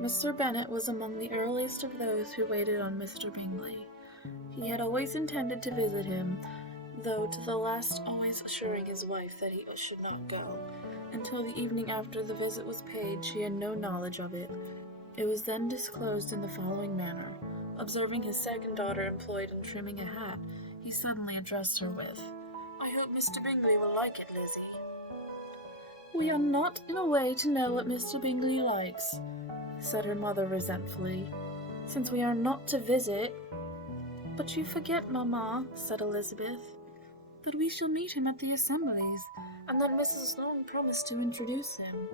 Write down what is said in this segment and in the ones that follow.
Mr. Bennet was among the earliest of those who waited on Mr. Bingley. He had always intended to visit him, though to the last always assuring his wife that he should not go. Until the evening after the visit was paid, she had no knowledge of it. It was then disclosed in the following manner. Observing his second daughter employed in trimming a hat, he suddenly addressed her with, "I hope Mr. Bingley will like it, Lizzie." "We are not in a way to know what Mr. Bingley likes," said her mother resentfully, "since we are not to visit." "But you forget, mamma," said Elizabeth, "that we shall meet him at the assemblies, and that Mrs. Long promised to introduce him."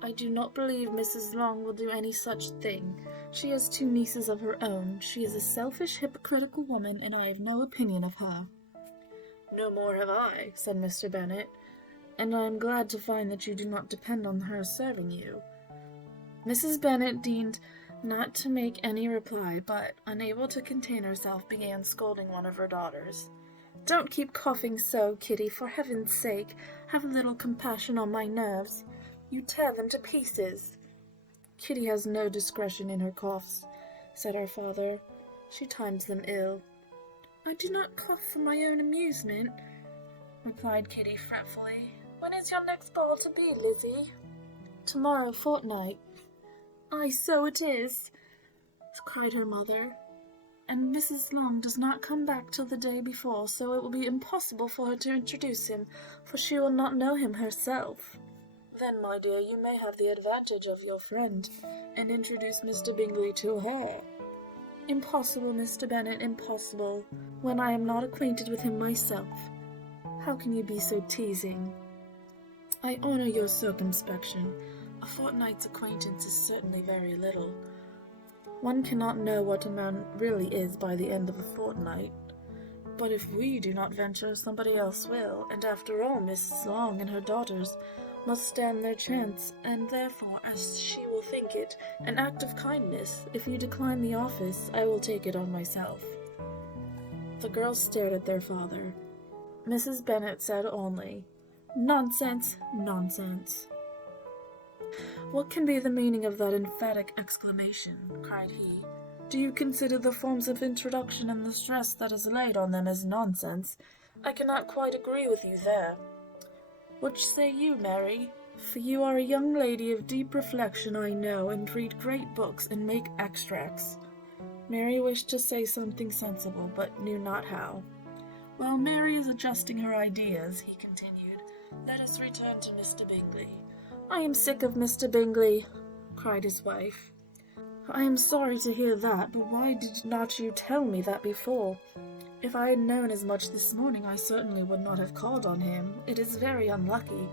"I do not believe Mrs. Long will do any such thing. She has 2 nieces of her own. She is a selfish, hypocritical woman, and I have no opinion of her." "No more have I," said Mr. Bennet, "and I am glad to find that you do not depend on her serving you." Mrs. Bennet deigned not to make any reply, but, unable to contain herself, began scolding one of her daughters. "Don't keep coughing so, Kitty, for heaven's sake. Have a little compassion on my nerves. You tear them to pieces." "Kitty has no discretion in her coughs," said her father. "She times them ill." "I do not cough for my own amusement," replied Kitty fretfully. "When is your next ball to be, Lizzie?" "Tomorrow fortnight." "Aye, so it is," cried her mother, "and Mrs. Long does not come back till the day before, so it will be impossible for her to introduce him, for she will not know him herself." "Then, my dear, you may have the advantage of your friend, and introduce Mr. Bingley to her." "Impossible, Mr. Bennet, impossible, when I am not acquainted with him myself. How can you be so teasing?" "I honour your circumspection. A fortnight's acquaintance is certainly very little. One cannot know what a man really is by the end of a fortnight. But if we do not venture, somebody else will, and after all, Mrs. Long and her daughters must stand their chance, and therefore, as she will think it an act of kindness, if you decline the office, I will take it on myself." The girls stared at their father. Mrs. Bennet said only, "Nonsense, nonsense." "What can be the meaning of that emphatic exclamation?" cried he. "Do you consider the forms of introduction and the stress that is laid on them as nonsense? I cannot quite agree with you there. Which say you, Mary? For you are a young lady of deep reflection, I know, and read great books and make extracts." Mary wished to say something sensible, but knew not how. "While Mary is adjusting her ideas," he continued, "let us return to Mr. Bingley." "I am sick of Mr. Bingley," cried his wife. "I am sorry to hear that, but why did not you tell me that before? If I had known as much this morning, I certainly would not have called on him. It is very unlucky,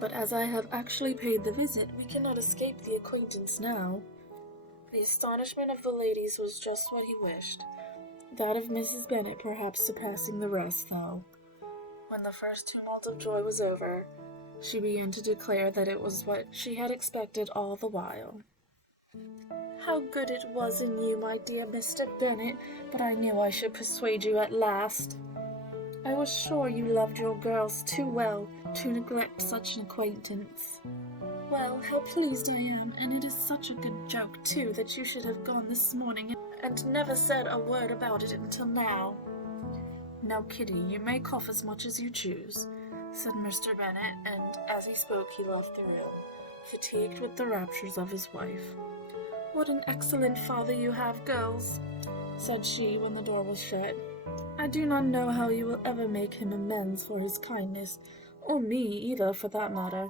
but as I have actually paid the visit, we cannot escape the acquaintance now." The astonishment of the ladies was just what he wished, that of Mrs. Bennet perhaps surpassing the rest, though. When the first tumult of joy was over, she began to declare that it was what she had expected all the while. "How good it was in you, my dear Mr. Bennet, but I knew I should persuade you at last. I was sure you loved your girls too well to neglect such an acquaintance. Well, how pleased I am, and it is such a good joke, too, that you should have gone this morning and never said a word about it until now." "Now, Kitty, you may cough as much as you choose," said Mr. Bennet, and as he spoke he left the room, fatigued with the raptures of his wife. "What an excellent father you have, girls," said she when the door was shut. "I do not know how you will ever make him amends for his kindness, or me either, for that matter.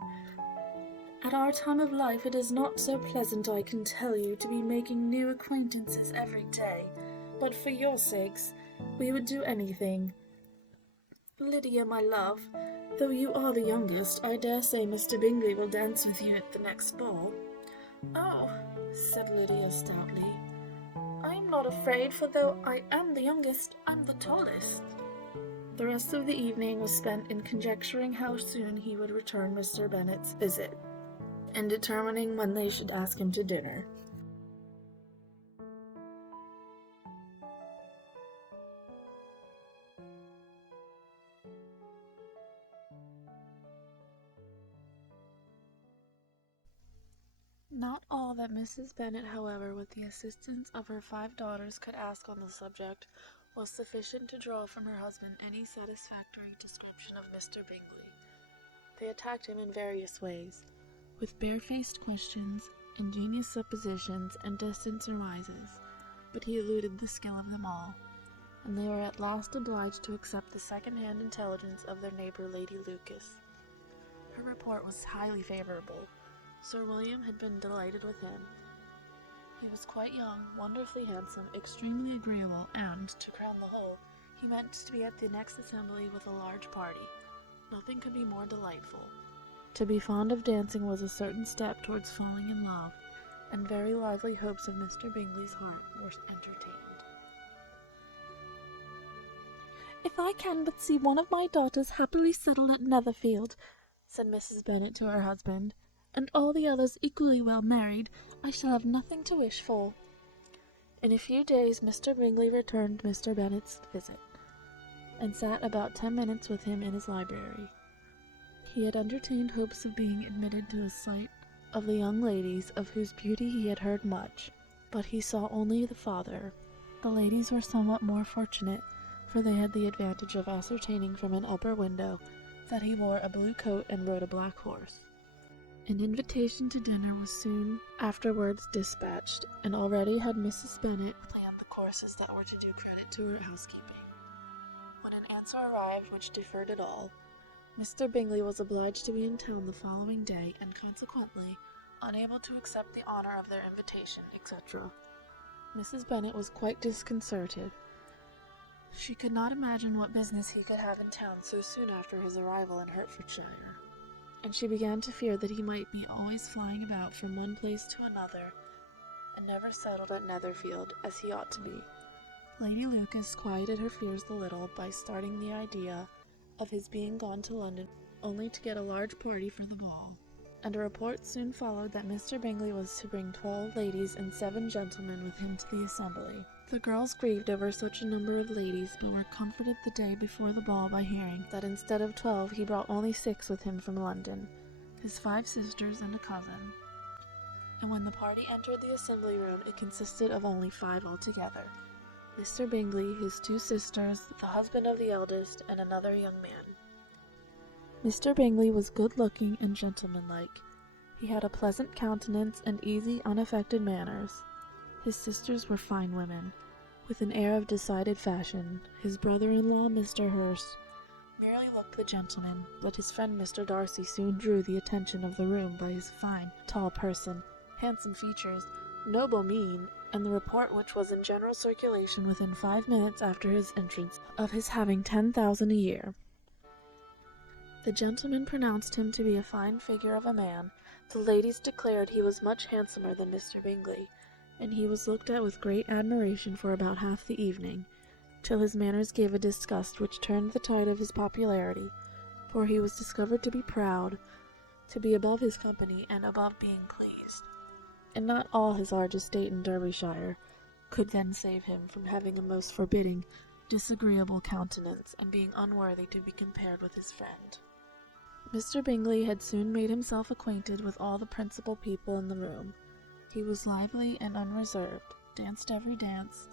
At our time of life it is not so pleasant, I can tell you, to be making new acquaintances every day, but for your sakes we would do anything. Lydia, my love, though you are the youngest, I dare say Mr. Bingley will dance with you at the next ball." "Oh," said Lydia stoutly, "I am not afraid, for though I am the youngest, I'm the tallest." The rest of the evening was spent in conjecturing how soon he would return Mr. Bennet's visit, and determining when they should ask him to dinner. Not all that Mrs. Bennet, however, with the assistance of her 5 daughters, could ask on the subject, was sufficient to draw from her husband any satisfactory description of Mr. Bingley. They attacked him in various ways, with barefaced questions, ingenious suppositions, and distant surmises, but he eluded the skill of them all, and they were at last obliged to accept the second-hand intelligence of their neighbour Lady Lucas. Her report was highly favourable. Sir William had been delighted with him. He was quite young, wonderfully handsome, extremely agreeable, and, to crown the whole, he meant to be at the next assembly with a large party. Nothing could be more delightful. To be fond of dancing was a certain step towards falling in love, and very lively hopes of Mr. Bingley's heart were entertained. "If I can but see one of my daughters happily settled at Netherfield," said Mrs. Bennet to her husband, "and all the others equally well married, I shall have nothing to wish for." In a few days Mr. Bingley returned Mr. Bennet's visit, and sat about 10 minutes with him in his library. He had entertained hopes of being admitted to a sight of the young ladies, of whose beauty he had heard much, but he saw only the father. The ladies were somewhat more fortunate, for they had the advantage of ascertaining from an upper window that he wore a blue coat and rode a black horse. An invitation to dinner was soon afterwards dispatched, and already had Mrs. Bennet planned the courses that were to do credit to her housekeeping. When an answer arrived which deferred it all, Mr. Bingley was obliged to be in town the following day, and consequently unable to accept the honour of their invitation, etc. Mrs. Bennet was quite disconcerted. She could not imagine what business he could have in town so soon after his arrival in Hertfordshire, and she began to fear that he might be always flying about from one place to another, and never settled at Netherfield, as he ought to be. Lady Lucas quieted her fears a little by starting the idea of his being gone to London only to get a large party for the ball, and a report soon followed that Mr. Bingley was to bring 12 ladies and 7 gentlemen with him to the assembly. The girls grieved over such a number of ladies, but were comforted the day before the ball by hearing that instead of 12 he brought only 6 with him from London, his 5 sisters and a cousin, and when the party entered the assembly room it consisted of only 5 altogether: Mr. Bingley, his 2 sisters, the husband of the eldest, and another young man. Mr. Bingley was good-looking and gentlemanlike. He had a pleasant countenance and easy, unaffected manners. His sisters were fine women, with an air of decided fashion. His brother-in-law, Mr. Hurst, merely looked the gentleman, but his friend Mr. Darcy soon drew the attention of the room by his fine, tall person, handsome features, noble mien, and the report which was in general circulation within 5 minutes after his entrance of his having 10,000 a year. The gentlemen pronounced him to be a fine figure of a man. The ladies declared he was much handsomer than Mr. Bingley, and he was looked at with great admiration for about half the evening, till his manners gave a disgust which turned the tide of his popularity, for he was discovered to be proud, to be above his company, and above being pleased, and not all his large estate in Derbyshire could then save him from having a most forbidding, disagreeable countenance, and being unworthy to be compared with his friend. Mr. Bingley had soon made himself acquainted with all the principal people in the room. He was lively and unreserved, danced every dance,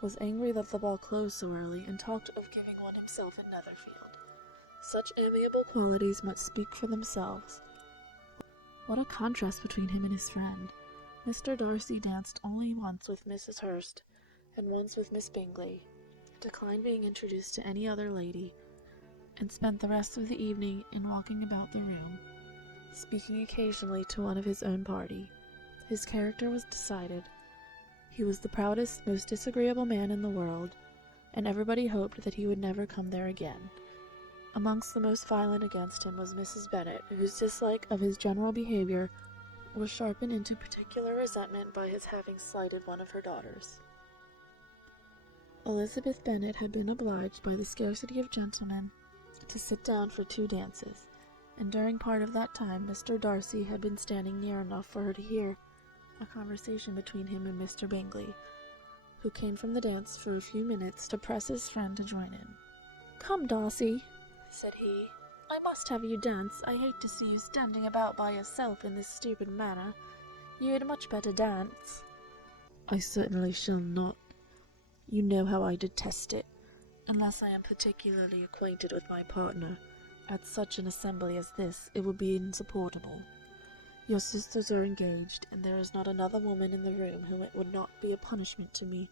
was angry that the ball closed so early, and talked of giving one himself at Netherfield. Such amiable qualities must speak for themselves. What a contrast between him and his friend! Mr. Darcy danced only once with Mrs. Hurst, and once with Miss Bingley, declined being introduced to any other lady, and spent the rest of the evening in walking about the room, speaking occasionally to one of his own party. His character was decided. He was the proudest, most disagreeable man in the world, and everybody hoped that he would never come there again. Amongst the most violent against him was Mrs. Bennet, whose dislike of his general behaviour was sharpened into particular resentment by his having slighted one of her daughters. Elizabeth Bennet had been obliged, by the scarcity of gentlemen, to sit down for 2 dances, and during part of that time Mr. Darcy had been standing near enough for her to hear a conversation between him and Mr. Bingley, who came from the dance for a few minutes to press his friend to join in. "Come, Darcy," said he, "I must have you dance. I hate to see you standing about by yourself in this stupid manner. You had much better dance." "I certainly shall not. You know how I detest it, unless I am particularly acquainted with my partner. At such an assembly as this, it would be insupportable. Your sisters are engaged, and there is not another woman in the room whom it would not be a punishment to me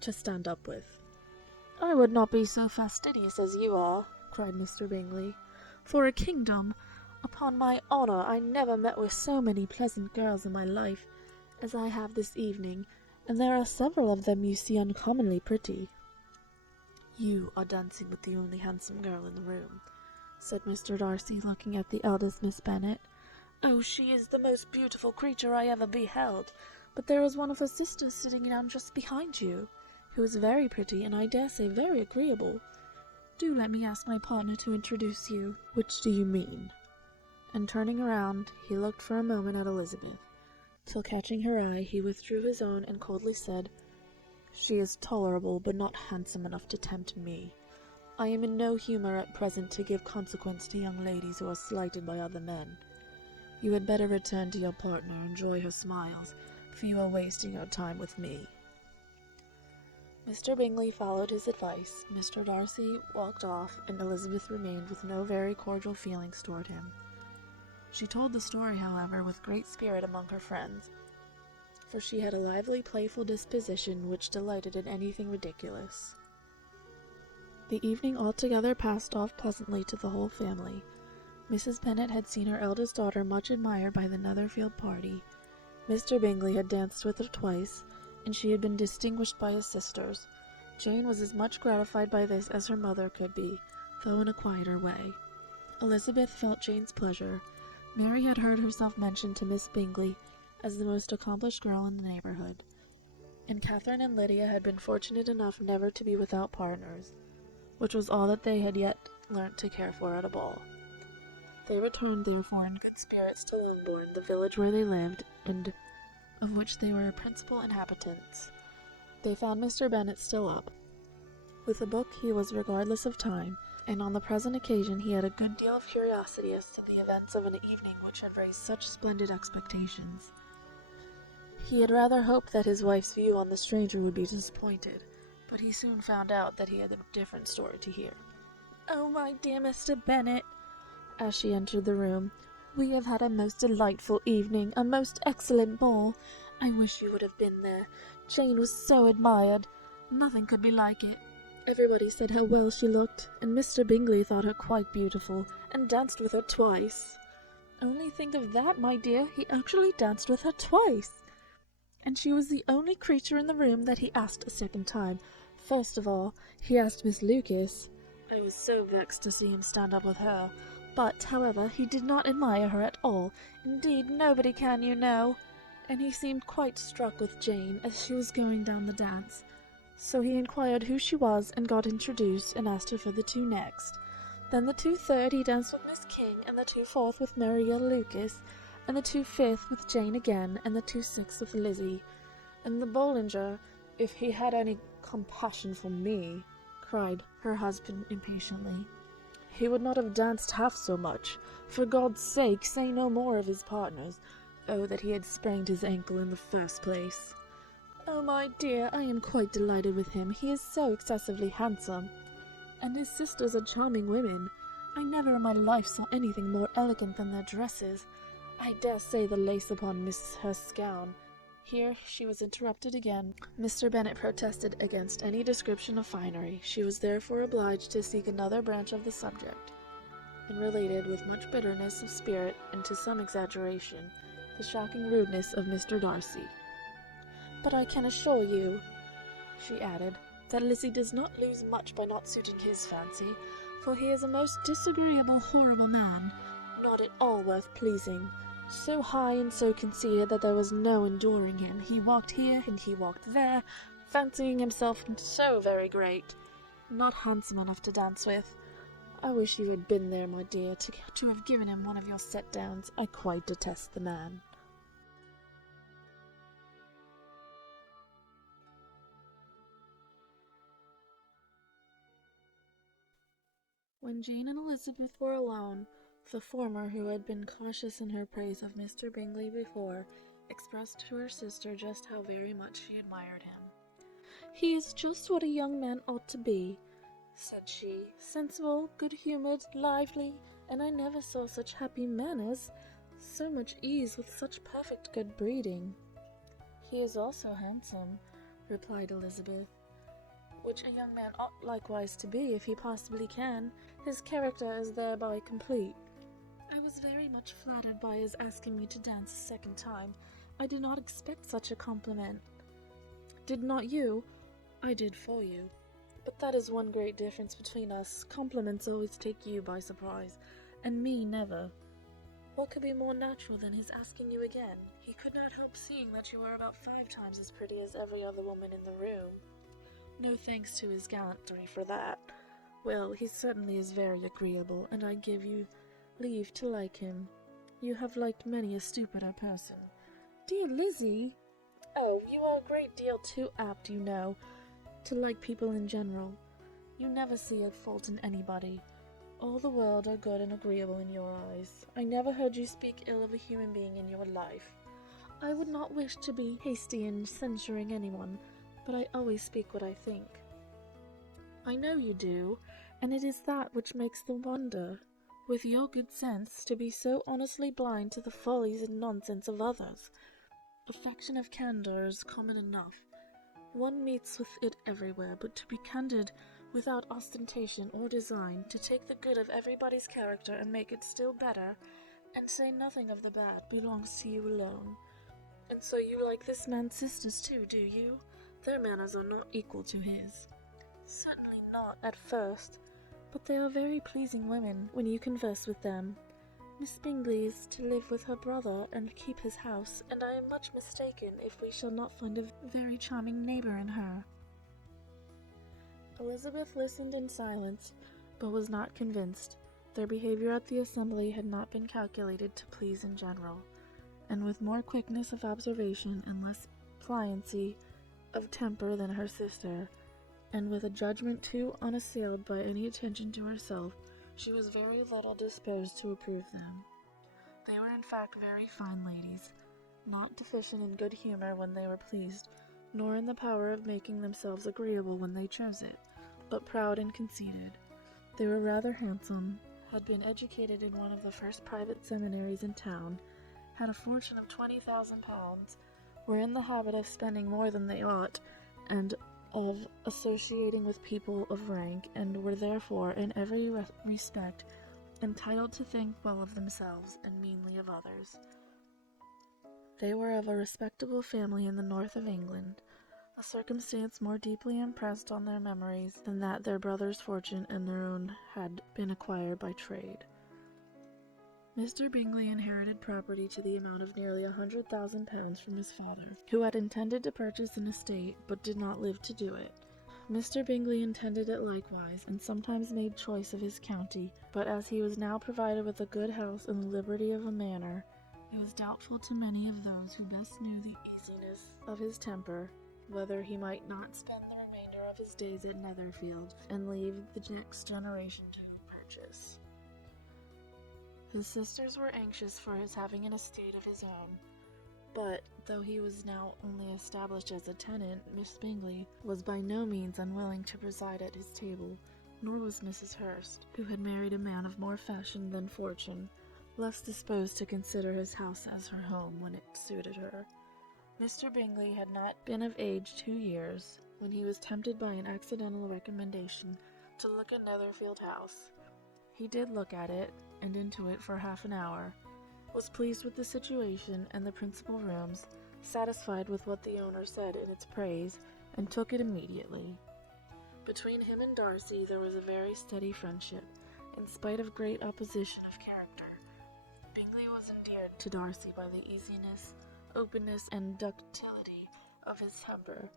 to stand up with." "I would not be so fastidious as you are," cried Mr. Bingley. "For a kingdom! Upon my honour, I never met with so many pleasant girls in my life as I have this evening, and there are several of them you see uncommonly pretty." "You are dancing with the only handsome girl in the room," said Mr. Darcy, looking at the eldest Miss Bennet. "Oh, she is the most beautiful creature I ever beheld, but there is one of her sisters sitting down just behind you, who is very pretty, and I dare say very agreeable. Do let me ask my partner to introduce you." "Which do you mean?" And turning around, he looked for a moment at Elizabeth, till catching her eye, he withdrew his own and coldly said, "She is tolerable, but not handsome enough to tempt me. I am in no humour at present to give consequence to young ladies who are slighted by other men. You had better return to your partner and enjoy her smiles, for you are wasting your time with me." Mr. Bingley followed his advice. Mr. Darcy walked off, and Elizabeth remained with no very cordial feelings toward him. She told the story, however, with great spirit among her friends, for she had a lively, playful disposition which delighted in anything ridiculous. The evening altogether passed off pleasantly to the whole family. Mrs. Bennet had seen her eldest daughter much admired by the Netherfield party. Mr. Bingley had danced with her twice, and she had been distinguished by his sisters. Jane was as much gratified by this as her mother could be, though in a quieter way. Elizabeth felt Jane's pleasure. Mary had heard herself mentioned to Miss Bingley as the most accomplished girl in the neighbourhood, and Catherine and Lydia had been fortunate enough never to be without partners, which was all that they had yet learnt to care for at a ball. They returned, therefore, in good spirits to Longbourn, the village where they lived, and of which they were principal inhabitants. They found Mr. Bennet still up. With a book he was regardless of time, and on the present occasion he had a good deal of curiosity as to the events of an evening which had raised such splendid expectations. He had rather hoped that his wife's view on the stranger would be disappointed, but he soon found out that he had a different story to hear. "Oh, my dear Mr. Bennet," as she entered the room, "we have had a most delightful evening, a most excellent ball. I wish you would have been there. Jane was so admired. Nothing could be like it. Everybody said how well she looked, and Mr. Bingley thought her quite beautiful, and danced with her twice. Only think of that, my dear, he actually danced with her twice. And she was the only creature in the room that he asked a second time. First of all, he asked Miss Lucas. I was so vexed to see him stand up with her. But, however, he did not admire her at all. Indeed, nobody can, you know. And he seemed quite struck with Jane as she was going down the dance. So he inquired who she was, and got introduced, and asked her for the two next. Then the 2/3 he danced with Miss King, and the 2/4 with Maria Lucas, and the 2/5 with Jane again, and the 2/6 with Lizzie. And the Bollinger, if he had any compassion for me," cried her husband impatiently, "he would not have danced half so much. For God's sake, say no more of his partners. Oh, that he had sprained his ankle in the first place." "Oh, my dear, I am quite delighted with him. He is so excessively handsome. And his sisters are charming women. I never in my life saw anything more elegant than their dresses. I dare say the lace upon Miss Hurst's gown—" Here she was interrupted again. Mr. Bennet protested against any description of finery. She was therefore obliged to seek another branch of the subject, and related with much bitterness of spirit, and to some exaggeration, the shocking rudeness of Mr. Darcy. "But I can assure you," she added, "that Lizzie does not lose much by not suiting his fancy, for he is a most disagreeable, horrible man, not at all worth pleasing, so high and so conceited that there was no enduring him. He walked here and he walked there, fancying himself so very great, not handsome enough to dance with. I wish you had been there, my dear, to have given him one of your set-downs. I quite detest the man." When Jane and Elizabeth were alone, the former, who had been cautious in her praise of Mr. Bingley before, expressed to her sister just how very much she admired him. "He is just what a young man ought to be," said she, "sensible, good-humored, lively, and I never saw such happy manners, so much ease with such perfect good breeding." "He is also handsome," replied Elizabeth, "which a young man ought likewise to be if he possibly can. His character is thereby complete." "I was very much flattered by his asking me to dance a second time. I did not expect such a compliment." "Did not you? I did for you. But that is one great difference between us. Compliments always take you by surprise, and me never. What could be more natural than his asking you again? He could not help seeing that you are about 5 times as pretty as every other woman in the room." "No thanks to his gallantry for that. Well, he certainly is very agreeable, and I give you leave to like him. You have liked many a stupider person." "Dear Lizzie!" "Oh, you are a great deal too apt, you know, to like people in general. You never see a fault in anybody. All the world are good and agreeable in your eyes. I never heard you speak ill of a human being in your life." "I would not wish to be hasty in censuring anyone, but I always speak what I think." "I know you do, and it is that which makes the wonder, with your good sense, to be so honestly blind to the follies and nonsense of others. Affection of candor is common enough. One meets with it everywhere, but to be candid without ostentation or design, to take the good of everybody's character and make it still better, and say nothing of the bad, belongs to you alone. And so you like this man's sisters too, do you? Their manners are not equal to his." "Certainly not, at first, but they are very pleasing women when you converse with them. Miss Bingley is to live with her brother and keep his house, and I am much mistaken if we shall not find a very charming neighbour in her." Elizabeth listened in silence, but was not convinced. Their behaviour at the assembly had not been calculated to please in general, and with more quickness of observation and less pliancy of temper than her sister, and with a judgment too unassailed by any attention to herself, she was very little disposed to approve them. They were in fact very fine ladies, not deficient in good humour when they were pleased, nor in the power of making themselves agreeable when they chose it, but proud and conceited. They were rather handsome, had been educated in one of the first private seminaries in town, had a fortune of £20,000, were in the habit of spending more than they ought, and of associating with people of rank, and were therefore in every respect entitled to think well of themselves and meanly of others. They were of a respectable family in the north of England, a circumstance more deeply impressed on their memories than that their brother's fortune and their own had been acquired by trade. Mr. Bingley inherited property to the amount of nearly £100,000 from his father, who had intended to purchase an estate, but did not live to do it. Mr. Bingley intended it likewise, and sometimes made choice of his county, but as he was now provided with a good house and the liberty of a manor, it was doubtful to many of those who best knew the easiness of his temper, whether he might not spend the remainder of his days at Netherfield, and leave the next generation to purchase. His sisters were anxious for his having an estate of his own, but, though he was now only established as a tenant, Miss Bingley was by no means unwilling to preside at his table, nor was Mrs. Hurst, who had married a man of more fashion than fortune, less disposed to consider his house as her home when it suited her. Mr. Bingley had not been of age 2 years, when he was tempted by an accidental recommendation to look at Netherfield House. He did look at it, and into it for half an hour, was pleased with the situation and the principal rooms, satisfied with what the owner said in its praise, and took it immediately. Between him and Darcy there was a very steady friendship, in spite of great opposition of character. Bingley was endeared to Darcy by the easiness, openness, and ductility of his temper,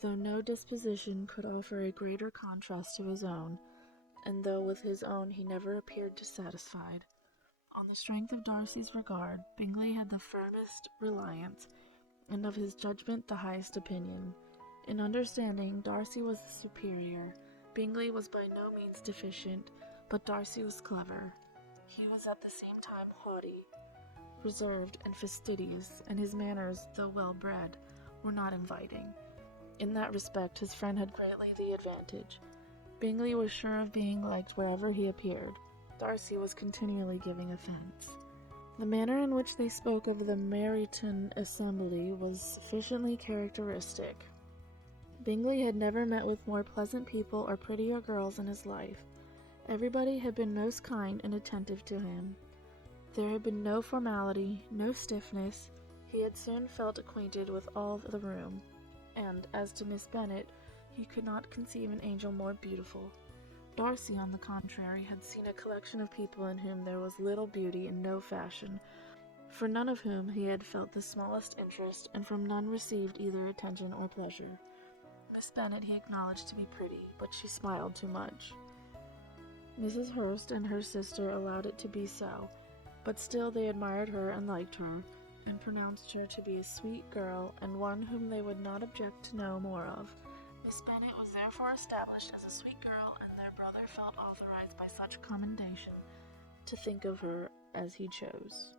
though no disposition could offer a greater contrast to his own, and though with his own he never appeared dissatisfied. On the strength of Darcy's regard, Bingley had the firmest reliance, and of his judgment the highest opinion. In understanding, Darcy was the superior. Bingley was by no means deficient, but Darcy was clever. He was at the same time haughty. reserved and fastidious, and his manners, though well-bred, were not inviting. In that respect, his friend had greatly the advantage. Bingley was sure of being liked wherever he appeared. Darcy was continually giving offense. The manner in which they spoke of the Meryton assembly was sufficiently characteristic. Bingley had never met with more pleasant people or prettier girls in his life. Everybody had been most kind and attentive to him. There had been no formality, no stiffness. He had soon felt acquainted with all the room, and as to Miss Bennet, he could not conceive an angel more beautiful. Darcy, on the contrary, had seen a collection of people in whom there was little beauty and no fashion, for none of whom he had felt the smallest interest, and from none received either attention or pleasure. Miss Bennet he acknowledged to be pretty, but she smiled too much. Mrs. Hurst and her sister allowed it to be so, but still they admired her and liked her, and pronounced her to be a sweet girl, and one whom they would not object to know more of. Miss Bennet was therefore established as a sweet girl, and their brother felt authorized by such commendation to think of her as he chose.